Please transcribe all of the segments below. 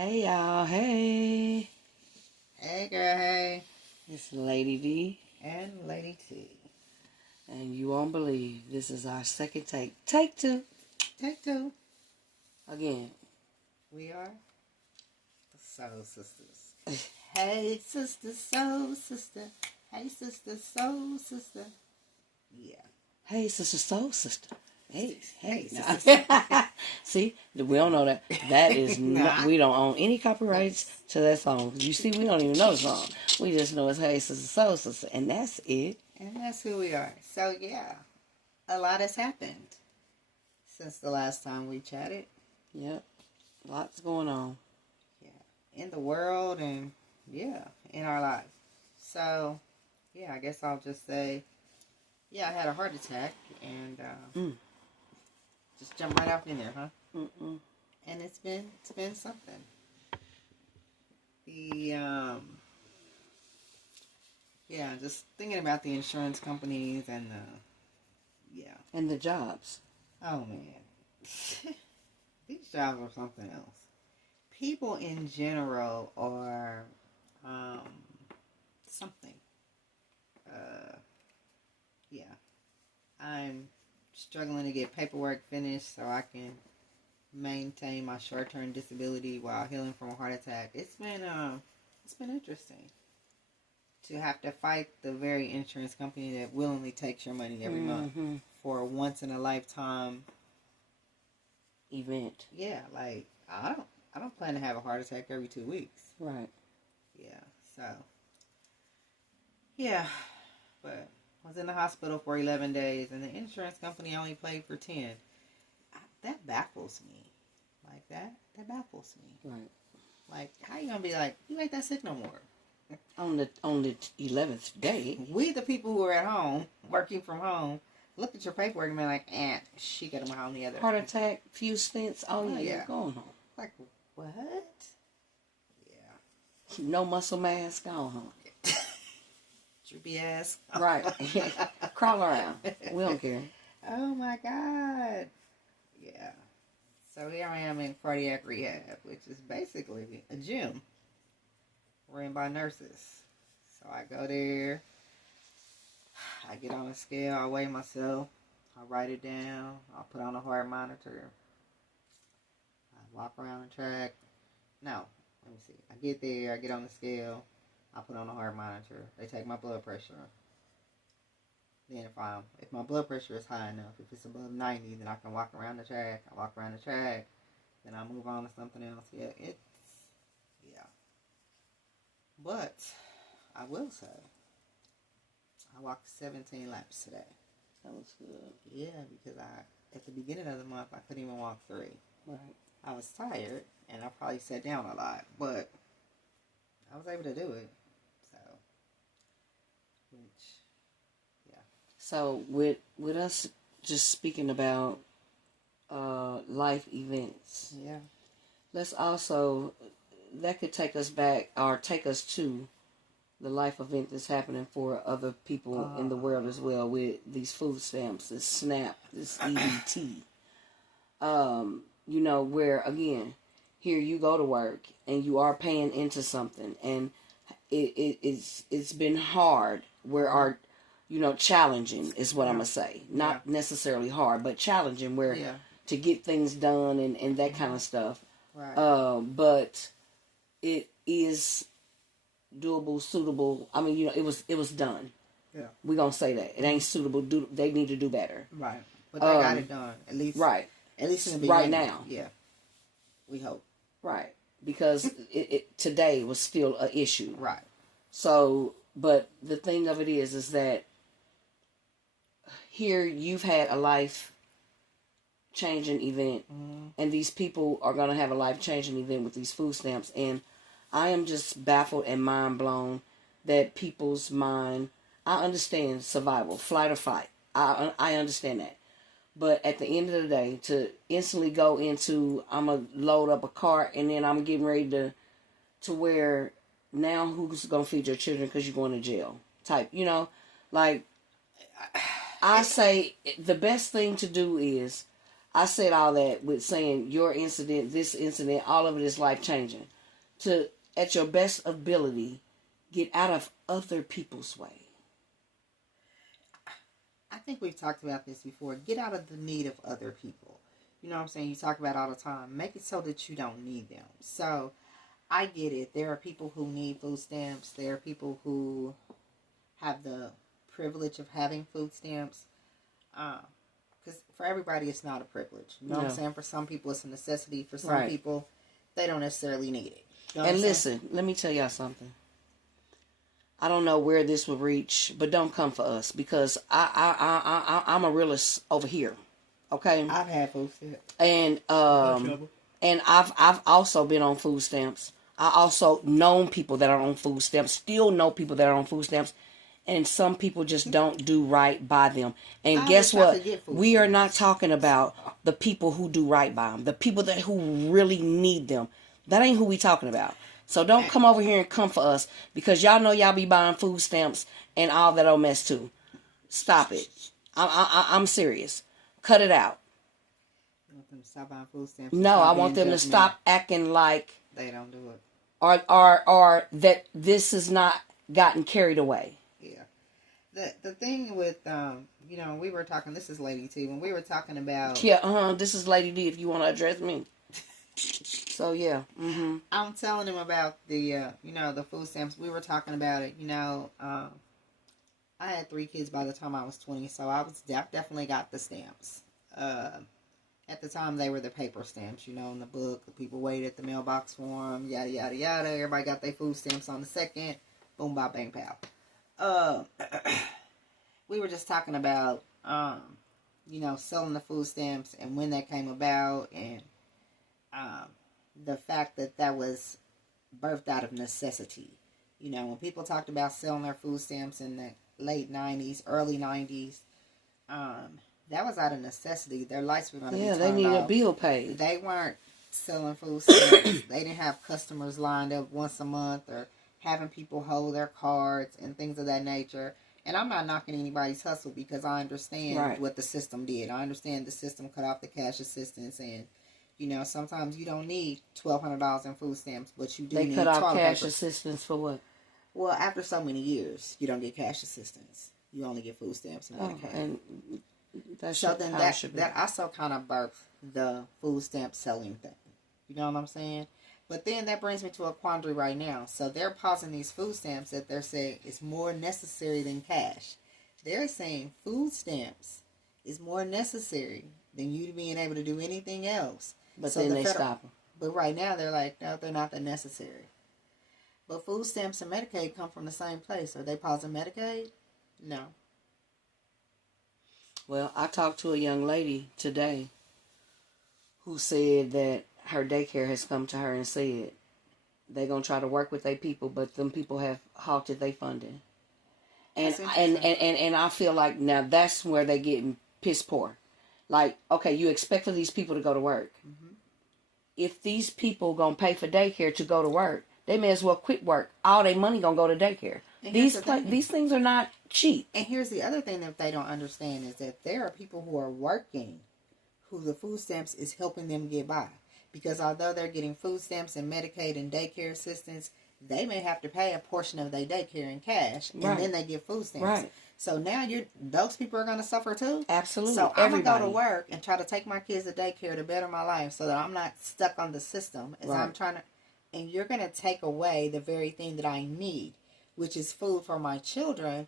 Hey y'all, hey. Hey girl, hey. It's Lady D. And Lady T. And you won't believe this is our second take. Take two. Take two. Again. We are the Soul Sisters. Hey sister, soul sister. Hey sister, soul sister. Yeah. Hey sister, soul sister. Hey. Sister. See, we don't know that. That is Nah. we don't own any copyrights to that song. You see, we don't even know the song. We just know it's Hey sister, soul sister, and that's it. And that's who we are. So yeah, a lot has happened since the last time we chatted. Yep, lots going on. Yeah, in the world and in our lives. So yeah, I guess I'll just say, I had a heart attack and just jump right off in there, huh? Mm-mm. And it's been something. The just thinking about the insurance companies and And the jobs. oh man, these jobs are something else. People in general are something. Yeah, I'm struggling to get paperwork finished so I can maintain my short-term disability while healing from a heart attack. It's been interesting to have to fight the very insurance company that willingly takes your money every month for a once in a lifetime event. Yeah, like I don't plan to have a heart attack every 2 weeks. Right. Yeah, so yeah, but I was in the hospital for 11 days and the insurance company only paid for 10. That baffles me. Like that baffles me. Right. Like, how you gonna be like, you ain't that sick no more? On the 11th day. We, the people who are at home, working from home, look at your paperwork and be like, she got him home the other. Heart attack, few stents. Oh yeah, you're going home. Like, what? Yeah. No muscle mass, go home. Droopy ass. Right. Crawl around. We don't care. Oh my God. Yeah. So here I am in cardiac rehab, which is basically a gym ran by nurses. So I go there, I get on a scale, I weigh myself, I write it down, I put on a heart monitor, I walk around the track. No, let me see. I get there, I get on the scale, I put on a heart monitor, they take my blood pressure. Then if my blood pressure is high enough, if it's above 90, then I can walk around the track. I walk around the track, then I move on to something else. Yeah. But I will say, I walked 17 laps today. That was good. Yeah, because at the beginning of the month, I couldn't even walk 3. Right. I was tired, and I probably sat down a lot, but I was able to do it. So with us just speaking about life events. Yeah. Let's also, that could take us back or take us to the life event that's happening for other people in the world as well with these food stamps, this SNAP, this EBT. Where again, here you go to work and you are paying into something and it's been hard where our challenging is what I'm going to say. Not necessarily hard, but challenging where to get things done and that kind of stuff. Right. But it is doable, suitable. I mean, it was done. Yeah. We're going to say that. It ain't suitable. They need to do better. Right. But they got it done. At least. Right. At least in the beginning. Right now. Yeah. We hope. Right. Because today was still an issue. Right. So, but the thing of it is that here you've had a life-changing event, and these people are going to have a life-changing event with these food stamps, and I am just baffled and mind-blown that people's mind, I understand survival, flight or fight, I understand that, but at the end of the day, to instantly go into, I'm going to load up a cart, and then I'm getting ready to where, now who's going to feed your children because you're going to jail type, like, I say the best thing to do is, I said all that with saying your incident, this incident, all of it is life changing. To, at your best ability, get out of other people's way. I think we've talked about this before. Get out of the need of other people. You know what I'm saying? You talk about it all the time. Make it so that you don't need them. So I get it. There are people who need food stamps. There are people who have the privilege of having food stamps. Because for everybody, it's not a privilege. You know what I'm saying? For some people, it's a necessity. For some people, they don't necessarily need it. You know and listen, let me tell y'all something. I don't know where this will reach, but don't come for us because I'm a realist over here. Okay, I've had food stamps, and I've also been on food stamps. I also known people that are on food stamps. Still know people that are on food stamps, and some people just don't do right by them. And guess what? We are not talking about the people who do right by them. The people that who really need them. That ain't who we talking about. So don't come over here and come for us because y'all know y'all be buying food stamps and all that old mess too. Stop it. I'm serious. Cut it out. You want them to stop buying food stamps? No, I want them to stop acting like they don't do it. Or that this has not gotten carried away. Yeah. The thing with we were talking. This is Lady T. When we were talking about this is Lady D. If you want to address me. So yeah, I'm telling him about the the food stamps. We were talking about it. I had 3 kids by the time I was 20, so I was definitely got the stamps. At the time, they were the paper stamps, in the book. The people waited at the mailbox for them, yada yada yada. Everybody got their food stamps on the second. Boom, bop, bang, pow. We were just talking about selling the food stamps and when that came about and. The fact that was birthed out of necessity. When people talked about selling their food stamps in the late 90s, early 90s, that was out of necessity. Their lights were going to be turned off. Yeah, they needed a bill paid. They weren't selling food stamps. They didn't have customers lined up once a month or having people hold their cards and things of that nature. And I'm not knocking anybody's hustle because I understand what the system did. I understand the system cut off the cash assistance and sometimes you don't need $1,200 in food stamps, but you do need cut off cash assistance for what? Well, after so many years, you don't get cash assistance. You only get food stamps and Medicaid. And that also kind of birthed the food stamp selling thing. You know what I'm saying? But then that brings me to a quandary right now. So they're pausing these food stamps that they're saying is more necessary than cash. They're saying food stamps is more necessary than you being able to do anything else. But so then they stop them. But right now they're like, no, they're not that necessary. But food stamps and Medicaid come from the same place. Are they pausing Medicaid? No. Well, I talked to a young lady today who said that her daycare has come to her and said they're going to try to work with their people, but them people have halted their funding. And I feel like now that's where they're getting piss poor. Like, okay, you expect for these people to go to work. Mm-hmm. If these people going to pay for daycare to go to work, they may as well quit work. All their money going to go to daycare. These things are not cheap. And here's the other thing that they don't understand is that there are people who are working who the food stamps is helping them get by. Because although they're getting food stamps and Medicaid and daycare assistance, they may have to pay a portion of their daycare in cash, and then they get food stamps. Right. So now those people are going to suffer too? Absolutely. So I'm going to go to work and try to take my kids to daycare to better my life so that I'm not stuck on the system as I'm trying to. And you're going to take away the very thing that I need, which is food for my children,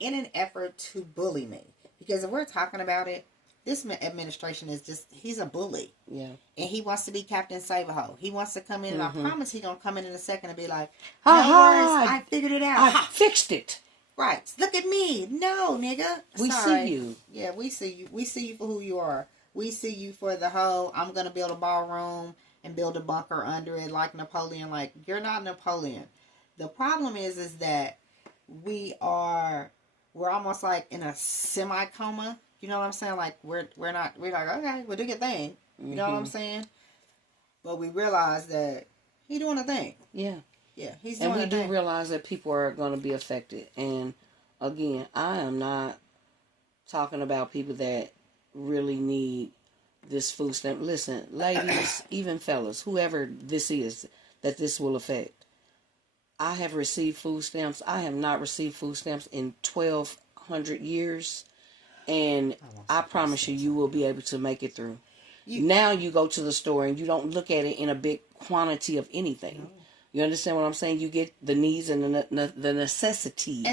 in an effort to bully me. Because if we're talking about it, this administration is he's a bully. Yeah. And he wants to be Captain Save-A-Ho. He wants to come in, and I promise he's going to come in a second and be like, no worries, I figured it out. I fixed it. Right. Look at me. No, nigga. We see you. Yeah, we see you. We see you for who you are. We see you for the whole, I'm going to build a ballroom and build a bunker under it like Napoleon. Like, you're not Napoleon. The problem is that we're almost like in a semi-coma. You know what I'm saying? Like, we're like, okay, well, do your thing. You know what I'm saying? But we realize that he's doing a thing. Yeah. Yeah, he's doing a thing. And we do realize that people are going to be affected. And, again, I am not talking about people that really need this food stamp. Listen, ladies, even fellas, whoever this is that this will affect. I have received food stamps. I have not received food stamps in 1,200 years. And I promise you, you will be able to make it through. Now you go to the store and you don't look at it in a big quantity of anything. You understand what I'm saying? You get the needs and the necessity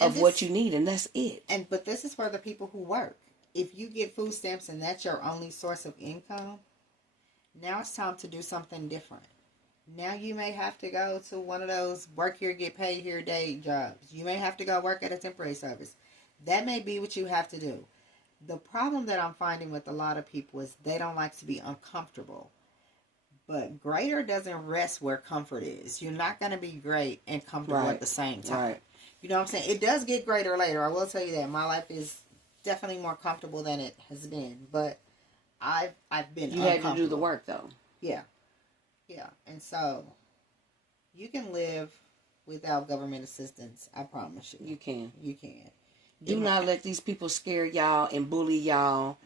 of what you need, and that's it. But this is for the people who work. If you get food stamps and that's your only source of income, now it's time to do something different. Now you may have to go to one of those work here, get paid here day jobs. You may have to go work at a temporary service. That may be what you have to do. The problem that I'm finding with a lot of people is they don't like to be uncomfortable. But greater doesn't rest where comfort is. You're not going to be great and comfortable at the same time. Right. You know what I'm saying? It does get greater later. I will tell you that. My life is definitely more comfortable than it has been. But I've been uncomfortable. You had to do the work, though. Yeah. Yeah. And so, you can live without government assistance. I promise you. You can. You can. Do not let these people scare y'all and bully y'all.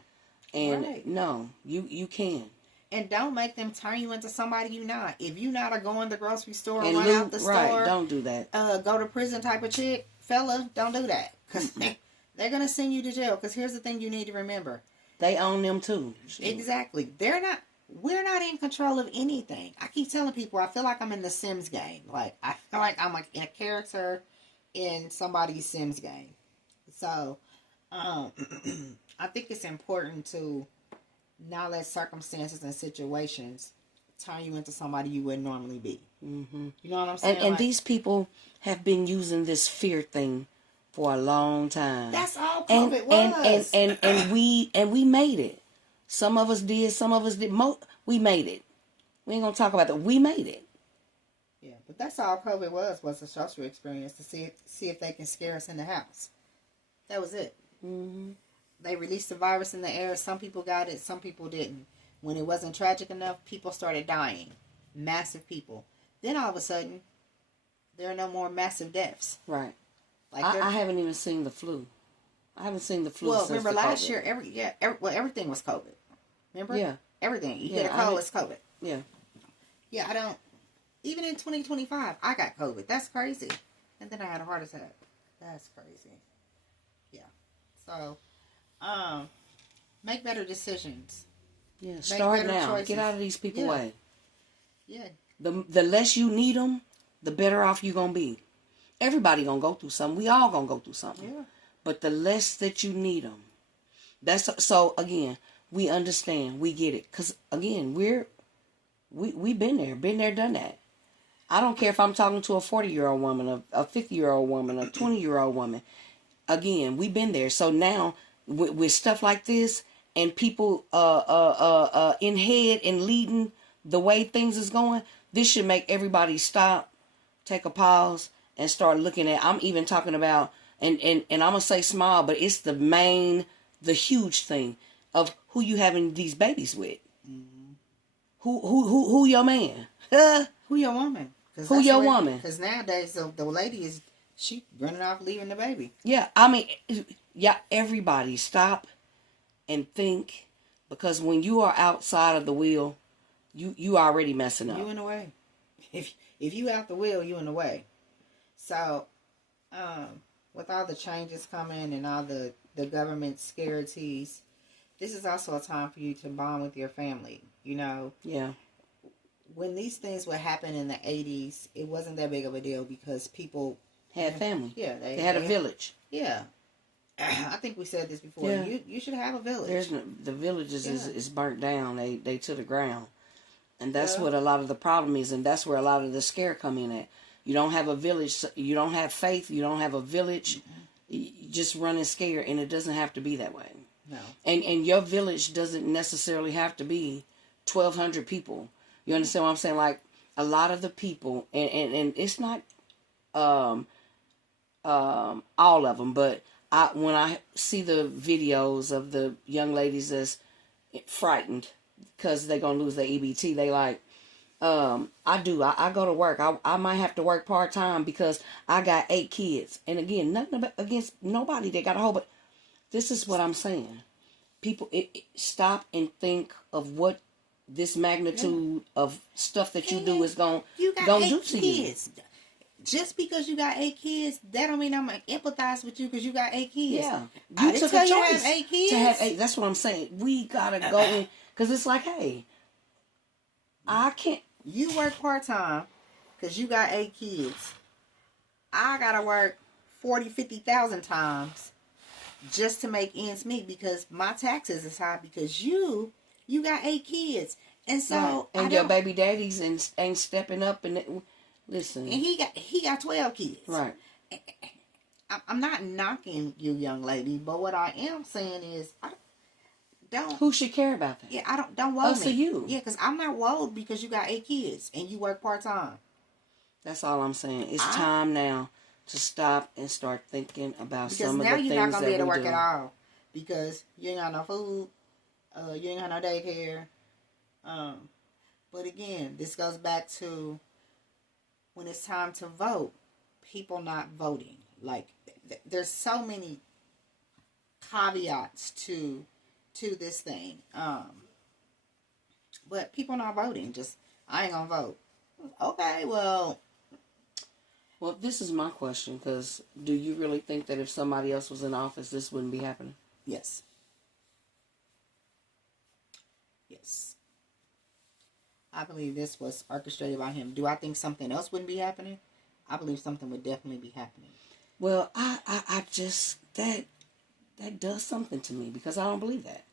And no, you can. And don't make them turn you into somebody you're not. If you're not a go in the grocery store and run out the store. Don't do that. Go to prison type of chick. Fella, don't do that. Because they're going to send you to jail. Because here's the thing you need to remember. They own them too. Exactly. We're not in control of anything. I keep telling people, I feel like I'm in the Sims game. Like, I feel like I'm a character in somebody's Sims game. So, I think it's important to not let circumstances and situations turn you into somebody you wouldn't normally be. Mm-hmm. You know what I'm saying? And these people have been using this fear thing for a long time. That's all COVID was. And we made it. Some of us did. Some of us did. We made it. We ain't gonna talk about that. We made it. Yeah, but that's all COVID was a social experience to see if they can scare us in the house. That was it. Mm-hmm. They released the virus in the air. Some people got it. Some people didn't. When it wasn't tragic enough, people started dying. Massive people. Then all of a sudden, there are no more massive deaths. Right. Like I haven't even seen the flu. I haven't seen the flu. Well, since remember last year? Everything was COVID. Remember? Yeah. Everything. You get a cold, it's COVID. Yeah. Yeah, I don't. Even in 2025, I got COVID. That's crazy. And then I had a heart attack. That's crazy. Yeah. So, make better decisions. Yeah, start now. Choices. Get out of these people's way. Yeah. The less you need them, the better off you gonna be. Everybody gonna go through something. We all gonna go through something. Yeah. But the less that you need them, so again, we understand, we get it. Cause again, we've been there, done that. I don't care if I'm talking to a 40-year-old woman, a 50-year-old woman, a 20-year-old woman. Again, we've been there. So now with stuff like this and people in head and leading the way things is going, this should make everybody stop, take a pause, and start looking at. I'm even talking about, and I'm gonna say small, but it's the huge thing of who you having these babies with. Mm-hmm. Who your man? Who your woman? Who your woman? Because nowadays the lady is she running off leaving the baby. Yeah, I mean, yeah. Everybody stop and think, because when you are outside of the wheel, you already messing up. You in the way. If you out the wheel, you in the way. So, with all the changes coming and all the government scareties, this is also a time for you to bond with your family. You know. Yeah. When these things would happen in the 80s, it wasn't that big of a deal because people had family. Yeah, they had a village. Yeah. I think we said this before. Yeah. You should have a village. The villages is burnt down. They to the ground. And that's what a lot of the problem is, and that's where a lot of the scare come in at. You don't have a village, you don't have faith, you don't have a village, you just running scared, and it doesn't have to be that way. No. And your village doesn't necessarily have to be 1,200 people. You understand what I'm saying? Like, a lot of the people, and it's not all of them, but when I see the videos of the young ladies that's frightened because they're going to lose their EBT, they like, I go to work. I might have to work part-time because I got 8 kids. And again, nothing against nobody that got a whole, but this is what I'm saying. people stop and think of what this magnitude of stuff that you do is going You got to 8 do to kids. Just because you got 8 kids, that don't mean I'm gonna empathize with you because you got 8 kids. Yeah, I you didn't took tell a you to have choice 8 kids. to have 8. That's what I'm saying. We gotta go in because it's like, hey, I can't. You work part-time because you got 8 kids. I gotta work 40, 50,000 times just to make ends meet because my taxes is high because you got 8 kids. And so Right. And your baby daddies ain't stepping up and listen. And he got 12 kids. Right. I'm not knocking you, young lady, but what I am saying is I don't. Who should care about that? Yeah, I don't woe Us me. or you? Yeah, because I'm not woed because you got 8 kids and you work part-time. That's all I'm saying. It's time now to stop and start thinking about some of the things that we do. Because now you're not going to be able to work at all. Because you ain't got no food. You ain't got no daycare. But again, this goes back to when it's time to vote, people not voting. Like, there's so many caveats to this thing. But people not voting. Just, I ain't going to vote. Okay, well... Well, this is my question, because do you really think that if somebody else was in office, this wouldn't be happening? Yes. Yes. I believe this was orchestrated by him. Do I think something else wouldn't be happening? I believe something would definitely be happening. Well, I just, that does something to me, because I don't believe that.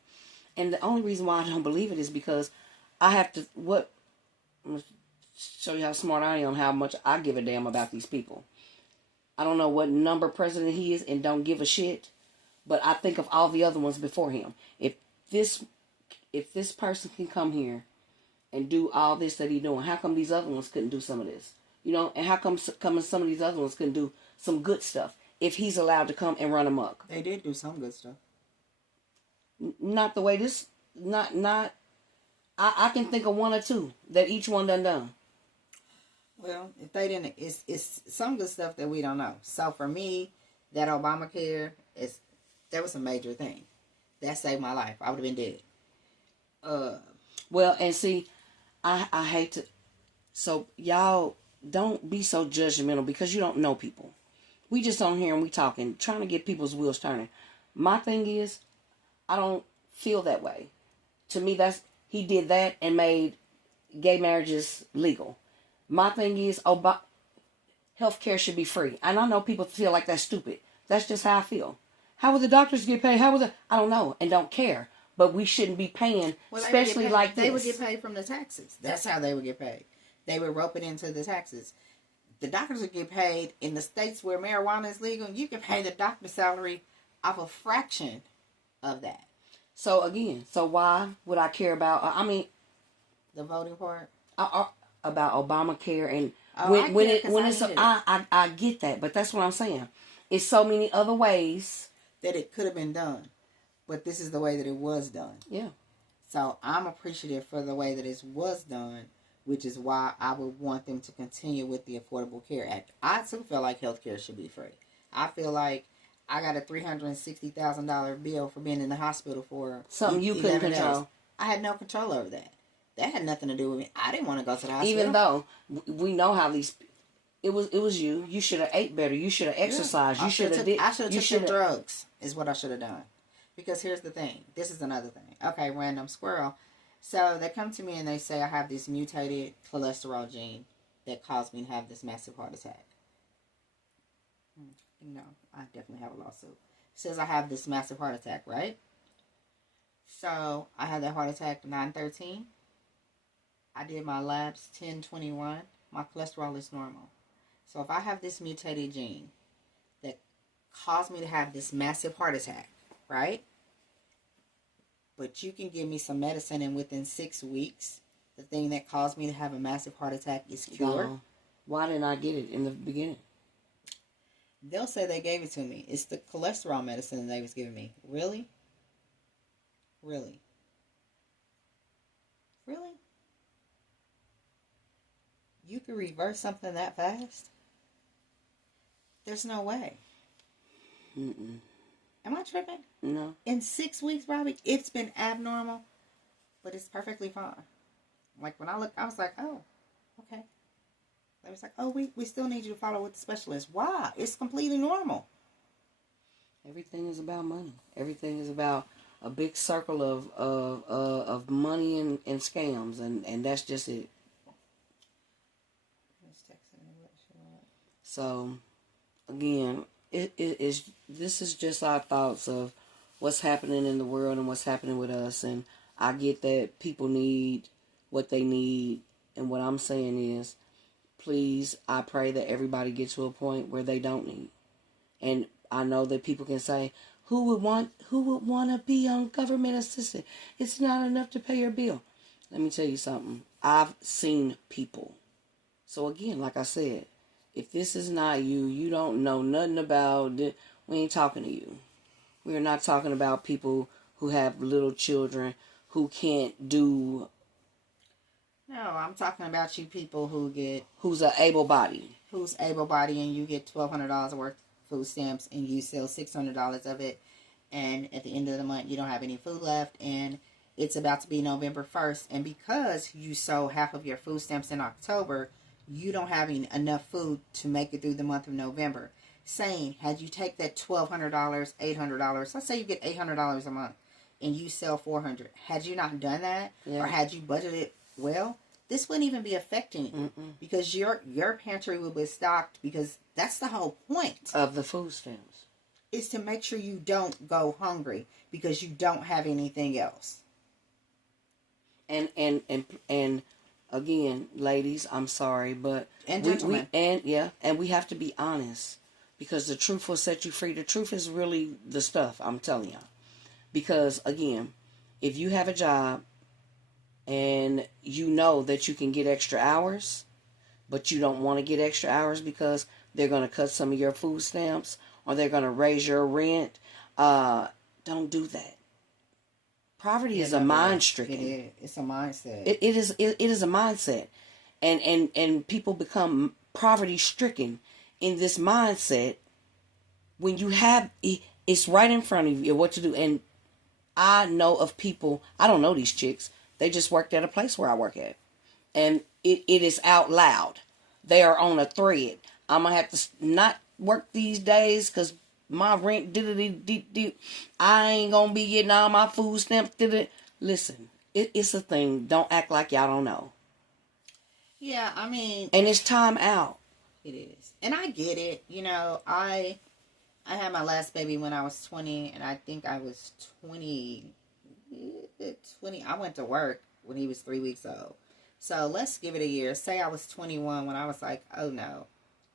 And the only reason why I don't believe it is because I have to, I'm going to show you how smart I am, how much I give a damn about these people. I don't know what number president he is and don't give a shit, but I think of all the other ones before him. If this person can come here and do all this that he's doing, how come these other ones couldn't do some of this? You know, and how come some of these other ones couldn't do some good stuff if he's allowed to come and run amok? They did do some good stuff. Not the way this, I can think of one or two that each one done. Well, if they didn't, it's some good stuff that we don't know. So for me, that Obamacare that was a major thing. That saved my life. I would have been dead. Well, and see, I hate to, so y'all don't be so judgmental because you don't know people. We just on here and we talking, trying to get people's wheels turning. My thing is, I don't feel that way. To me, he did that and made gay marriages legal. My thing is, healthcare should be free. And I know people feel like that's stupid. That's just how I feel. How would the doctors get paid? I don't know and don't care. But we shouldn't be paying, especially like this. They would get paid from the taxes. That's how they would get paid. They would rope it into the taxes. The doctors would get paid in the states where marijuana is legal. You can pay the doctor's salary off a fraction of that. So again, why would I care about? The voting part about Obamacare and I get that, but that's what I'm saying. It's so many other ways that it could have been done, but this is the way that it was done. Yeah. So I'm appreciative for the way that it was done, which is why I would want them to continue with the Affordable Care Act. I too feel like healthcare should be free. I feel like I got a $360,000 bill for being in the hospital for something you couldn't control. Days. I had no control over that. That had nothing to do with me. I didn't want to go to the hospital. Even though we know how these, it was you. You should have ate better. You should have exercised. You should have. I should have took drugs. Is what I should have done. Because here's the thing. This is another thing. Okay, random squirrel. So they come to me and they say I have this mutated cholesterol gene that caused me to have this massive heart attack. No, I definitely have a lawsuit. It says I have this massive heart attack, right? So I had that heart attack 9/13. I did my labs 10/21. My cholesterol is normal. So if I have this mutated gene that caused me to have this massive heart attack, right? But you can give me some medicine and within 6 weeks, the thing that caused me to have a massive heart attack is cured. No. Why didn't I get it in the beginning? They'll say they gave it to me. It's the cholesterol medicine they was giving me. Really? Really? Really? You could reverse something that fast? There's no way. Mm-mm. Am I tripping? No. In 6 weeks, Robbie, it's been abnormal, but it's perfectly fine. Like when I looked, I was like, oh, okay. They was like, oh, we still need you to follow with the specialist. Why? It's completely normal. Everything is about money. Everything is about a big circle of money and scams, and that's just it. So, again, it is. This is just our thoughts of what's happening in the world and what's happening with us. And I get that people need what they need, and what I'm saying is, please, I pray that everybody gets to a point where they don't need. And I know that people can say, who would want to be on government assistance? It's not enough to pay your bill. Let me tell you something. I've seen people. So again, like I said, if this is not you, you don't know nothing about it, we ain't talking to you. We're not talking about people who have little children who can't do. No, I'm talking about you people who's a able-bodied. Who's able-bodied and you get $1,200 worth of food stamps and you sell $600 of it, and at the end of the month you don't have any food left, and it's about to be November 1st, and because you sold half of your food stamps in October, you don't have enough food to make it through the month of November. Saying, had you take that $1,200, $800, let's say you get $800 a month, and you sell $400. Had you not done that, or had you budgeted well, this wouldn't even be affecting you. Because your pantry will be stocked, because that's the whole point of the food stamps. Is to make sure you don't go hungry because you don't have anything else. And again, ladies, I'm sorry, but and gentlemen, and we have to be honest, because the truth will set you free. The truth is really the stuff, I'm telling y'all. Because again, if you have a job and you know that you can get extra hours, but you don't want to get extra hours because they're going to cut some of your food stamps or they're going to raise your rent, don't do that. Poverty is a mind stricken. It is. It's a mindset. It is a mindset, and people become poverty stricken in this mindset when you have it's right in front of you what to do. And I know of people. I don't know these chicks. They just worked at a place where I work at, and it is out loud. They are on a thread. I'm gonna have to not work these days because my rent, I ain't gonna be getting all my food stamps. Listen, it's a thing. Don't act like y'all don't know. Yeah, I mean, and it's time out. It is, and I get it. You know, I had my last baby when I was 20, and I think I was 20. I went to work when he was 3 weeks old. So let's give it a year. Say I was 21 when I was like, oh no.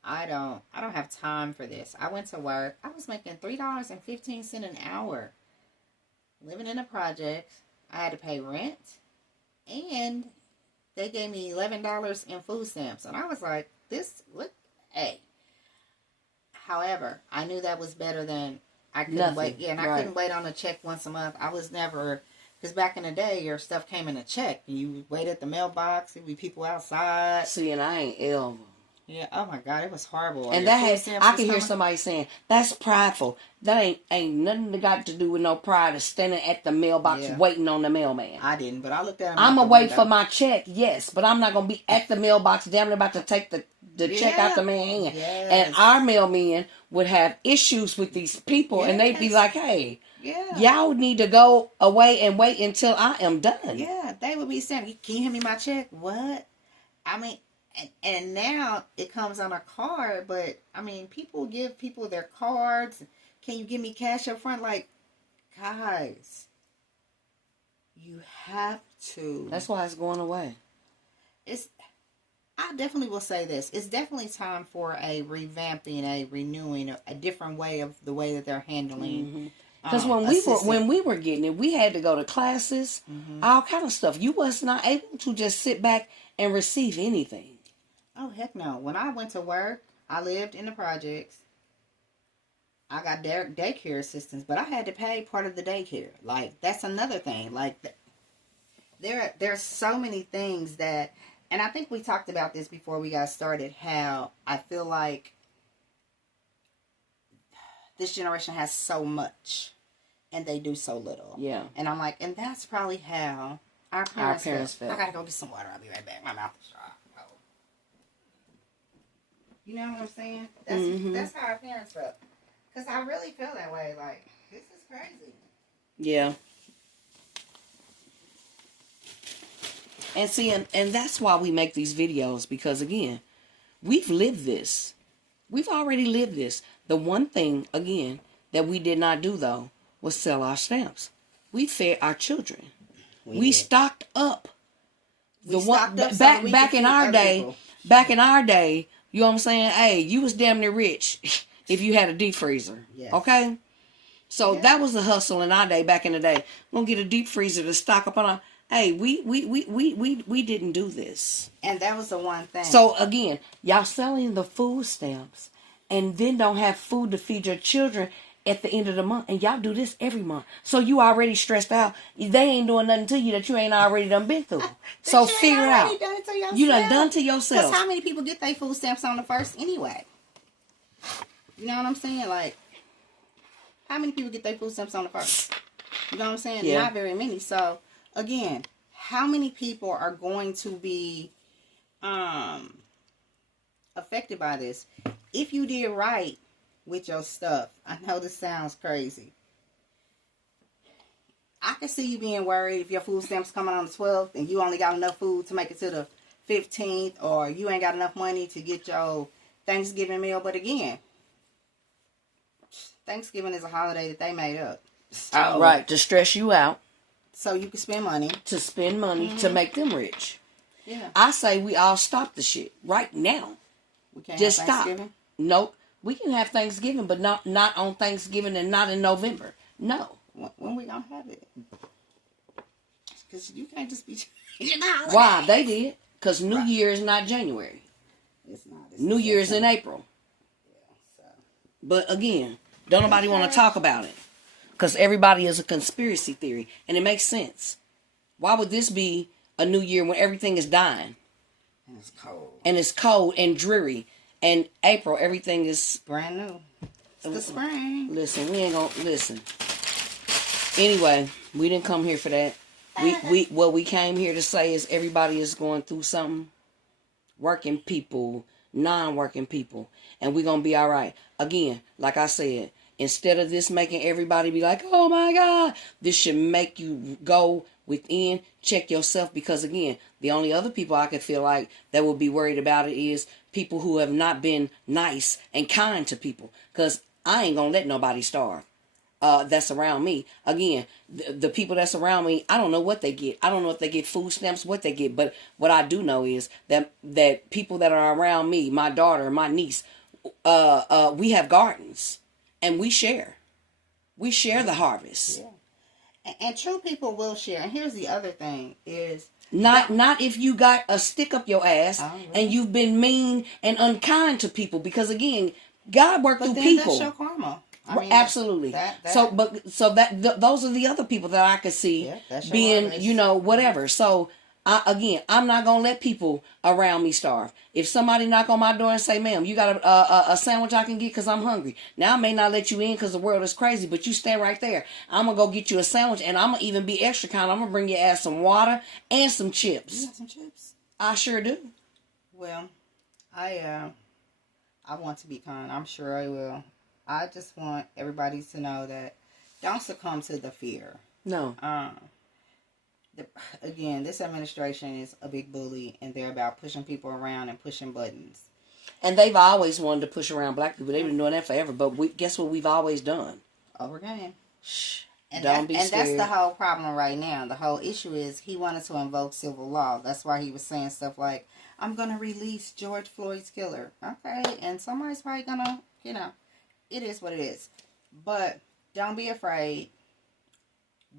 I don't have time for this. I went to work. I was making $3.15 an hour. Living in a project. I had to pay rent. And they gave me $11 in food stamps. And I was like, hey. However, I knew that was better than I couldn't wait. Yeah, and I couldn't wait on a check once a month. I was never, because back in the day, your stuff came in a check. You wait at the mailbox. There'd be people outside. See, and I ain't ill. Yeah, oh my God, it was horrible. And I can hear somebody saying, that's prideful. That ain't nothing got to do with no pride of standing at the mailbox waiting on the mailman. I didn't, but I looked at him. I'm going to wait for my check, yes, but I'm not going to be at the mailbox damn near about to take the check out the man's hand. Yes. And our mailmen would have issues with these people, and they'd be like, hey, y'all need to go away and wait until I am done. Yeah, they would be saying, can you hand me my check? What? I mean... And now it comes on a card, but I mean, people give people their cards. Can you give me cash up front? Like, guys, you have to. That's why it's going away. I definitely will say this. It's definitely time for a revamping, a renewing, a different way of the way that they're handling. Because when we were getting it, we had to go to classes, all kind of stuff. You was not able to just sit back and receive anything. Oh, heck no. When I went to work, I lived in the projects. I got daycare assistance, but I had to pay part of the daycare. Like, that's another thing. Like, there's so many things that, and I think we talked about this before we got started, how I feel like this generation has so much and they do so little. Yeah. And I'm like, and that's probably how our parents felt. I gotta go get some water. I'll be right back. My mouth is dry. Oh. You know what I'm saying? That's how our parents felt. Because I really feel that way. Like, this is crazy. Yeah. And see, and that's why we make these videos, because again, we've lived this. We've already lived this. The one thing, again, that we did not do, though, was sell our stamps. We fed our children. We stocked up. Back in our day, you know what I'm saying? Hey, you was damn near rich if you had a deep freezer. Yes. Okay? So that was the hustle in our day, back in the day. We're going to get a deep freezer to stock up on our... Hey, we didn't do this. And that was the one thing. So, again, y'all selling the food stamps and then don't have food to feed your children at the end of the month. And y'all do this every month. So, you already stressed out. They ain't doing nothing to you that you ain't already done been through. So, figure it out. You done to yourself. Because how many people get their food stamps on the first anyway? You know what I'm saying? Like, how many people get their food stamps on the first? You know what I'm saying? Yeah. Not very many. So... Again, how many people are going to be affected by this? If you did right with your stuff, I know this sounds crazy. I can see you being worried if your food stamps coming on the 12th and you only got enough food to make it to the 15th, or you ain't got enough money to get your Thanksgiving meal. But again, Thanksgiving is a holiday that they made up. So, right, to stress you out. So you can spend money. To spend money to make them rich. Yeah. I say we all stop the shit right now. We can't just have stop. Thanksgiving? Nope. We can have Thanksgiving, but not on Thanksgiving and not in November. No. When we gonna have it? Because you can't just be... Why? They did. Because New Year is not January. It's not. New Year's in April. Yeah, so. But again, don't nobody want to talk about it. Because everybody is a conspiracy theory. And it makes sense. Why would this be a new year when everything is dying? And it's cold. And it's cold and dreary. And April, everything is... brand new. It's the spring. Listen, we ain't gonna... Listen. Anyway, we didn't come here for that. What we came here to say is everybody is going through something. Working people, non-working people. And we're going to be all right. Again, like I said... Instead of this making everybody be like, oh my God, this should make you go within, check yourself. Because again, the only other people I could feel like that would be worried about it is people who have not been nice and kind to people. Because I ain't going to let nobody starve that's around me. Again, the people that's around me, I don't know what they get. I don't know if they get food stamps, what they get. But what I do know is that people that are around me, my daughter, my niece, we have gardens. And we share. We share the harvest. Yeah. And true people will share. And here's the other thing is... Not if you got a stick up your ass and you've been mean and unkind to people. Because again, God worked through people. That's your karma. I mean, absolutely. Those are the other people that I could see being, whatever. So... I'm not going to let people around me starve. If somebody knock on my door and say, ma'am, you got a sandwich I can get because I'm hungry. Now, I may not let you in because the world is crazy, but you stand right there. I'm going to go get you a sandwich, and I'm going to even be extra kind. I'm going to bring your ass some water and some chips. You got some chips? I sure do. Well, I want to be kind. I'm sure I will. I just want everybody to know that don't succumb to the fear. No. Again, this administration is a big bully, and they're about pushing people around and pushing buttons. And they've always wanted to push around black people. They've been doing that forever. But guess what we've always done? Overcame. Shh. And don't be scared. And that's the whole problem right now. The whole issue is he wanted to invoke civil law. That's why he was saying stuff like, I'm going to release George Floyd's killer. Okay, and somebody's probably going to, it is what it is. But don't be afraid.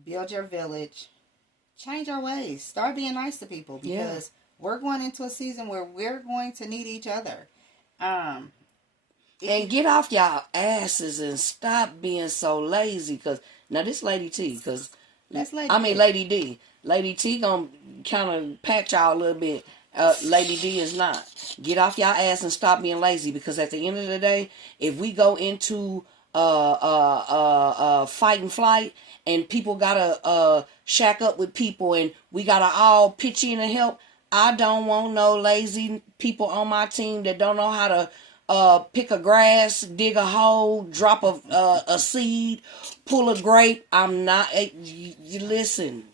Build your village. Change our ways. Start being nice to people because we're going into a season where we're going to need each other. And get off y'all asses and stop being so lazy. Cause now this Lady T, Lady D. Lady T gonna kind of pat y'all a little bit. Lady D is not. Get off y'all ass and stop being lazy. Because at the end of the day, if we go into fight and flight, and people gotta shack up with people, and we gotta all pitch in and help. I don't want no lazy people on my team that don't know how to pick a grass, dig a hole, drop a seed, pull a grape. I'm not. You listen.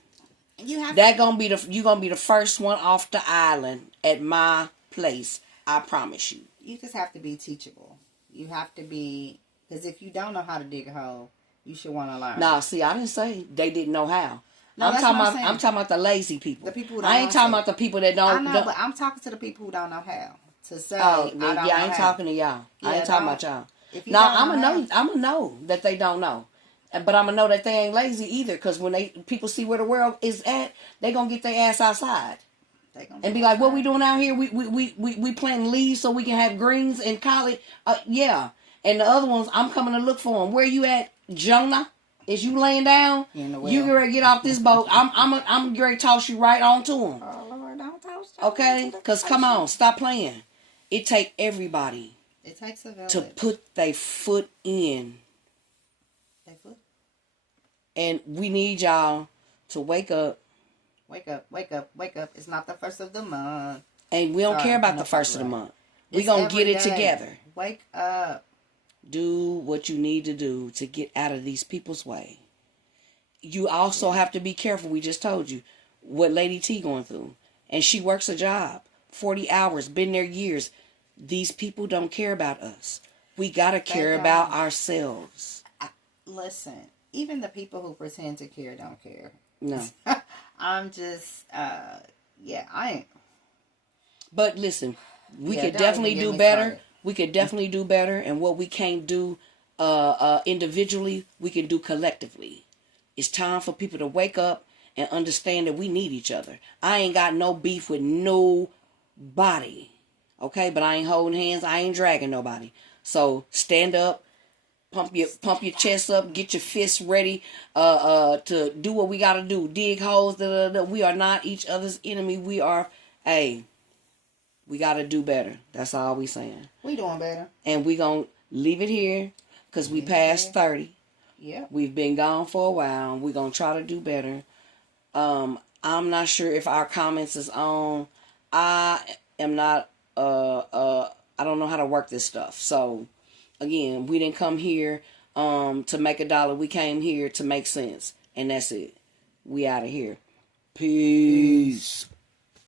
You have That gonna be you gonna be the first one off the island at my place. I promise you. You just have to be teachable. You have to be, because if you don't know how to dig a hole, you should want to learn. Nah, see, I didn't say they didn't know how. No, I'm that's talking what I'm about. saying. I'm talking about the lazy people. The people who don't I ain't know talking how. about the people that I don't. know, don't but I'm talking to the people who don't know how to say. oh, I don't yeah, I know ain't how. talking to y'all. I Yeah, ain't talking don't. about y'all. If you No, don't I'm know gonna know. I'm gonna know that they don't know, but I'm gonna know that they ain't lazy either. Because when people see where the world is at, they gonna get their ass outside They gonna and be like, "What we outside. doing out here? We planting leaves so we can have greens in college." Yeah. And the other ones, I'm coming to look for them. Where you at, Jonah? Is you laying down? In the well. You get ready to get off this boat. I'm ready to toss you right onto them. Oh Lord, don't toast. Okay? Because come on, stop playing. It take everybody It takes a village. to put their foot in. They foot. And we need y'all to wake up. Wake up, wake up, wake up. It's not the first of the month. And we don't Sorry, care about no the first of the copyright. month. We It's going to every get it day. together. Wake up. Do what you need to do to get out of these people's way. You also have to be careful. We just told you what Lady T going through. And she works a job. 40 hours. Been there years. These people don't care about us. We got to care about ourselves. Listen, even the people who pretend to care don't care. No. I'm just, yeah, I ain't. But listen, we Yeah, could don't definitely even get do me better. started. We could definitely do better. And what we can't do individually, we can do collectively. It's time for people to wake up and understand that we need each other. I ain't got no beef with nobody. Okay? But I ain't holding hands. I ain't dragging nobody. So stand up. Pump your chest up, get your fists ready to do what we gotta do. Dig holes. We are not each other's enemy. We are, we gotta do better. That's all we saying. We doing better. And we gonna leave it here because we passed 30. Yeah. We've been gone for a while. We're gonna try to do better. I'm not sure if our comments is on. I am not I don't know how to work this stuff. So again, we didn't come here to make $1. We came here to make sense. And that's it. We out of here. Peace.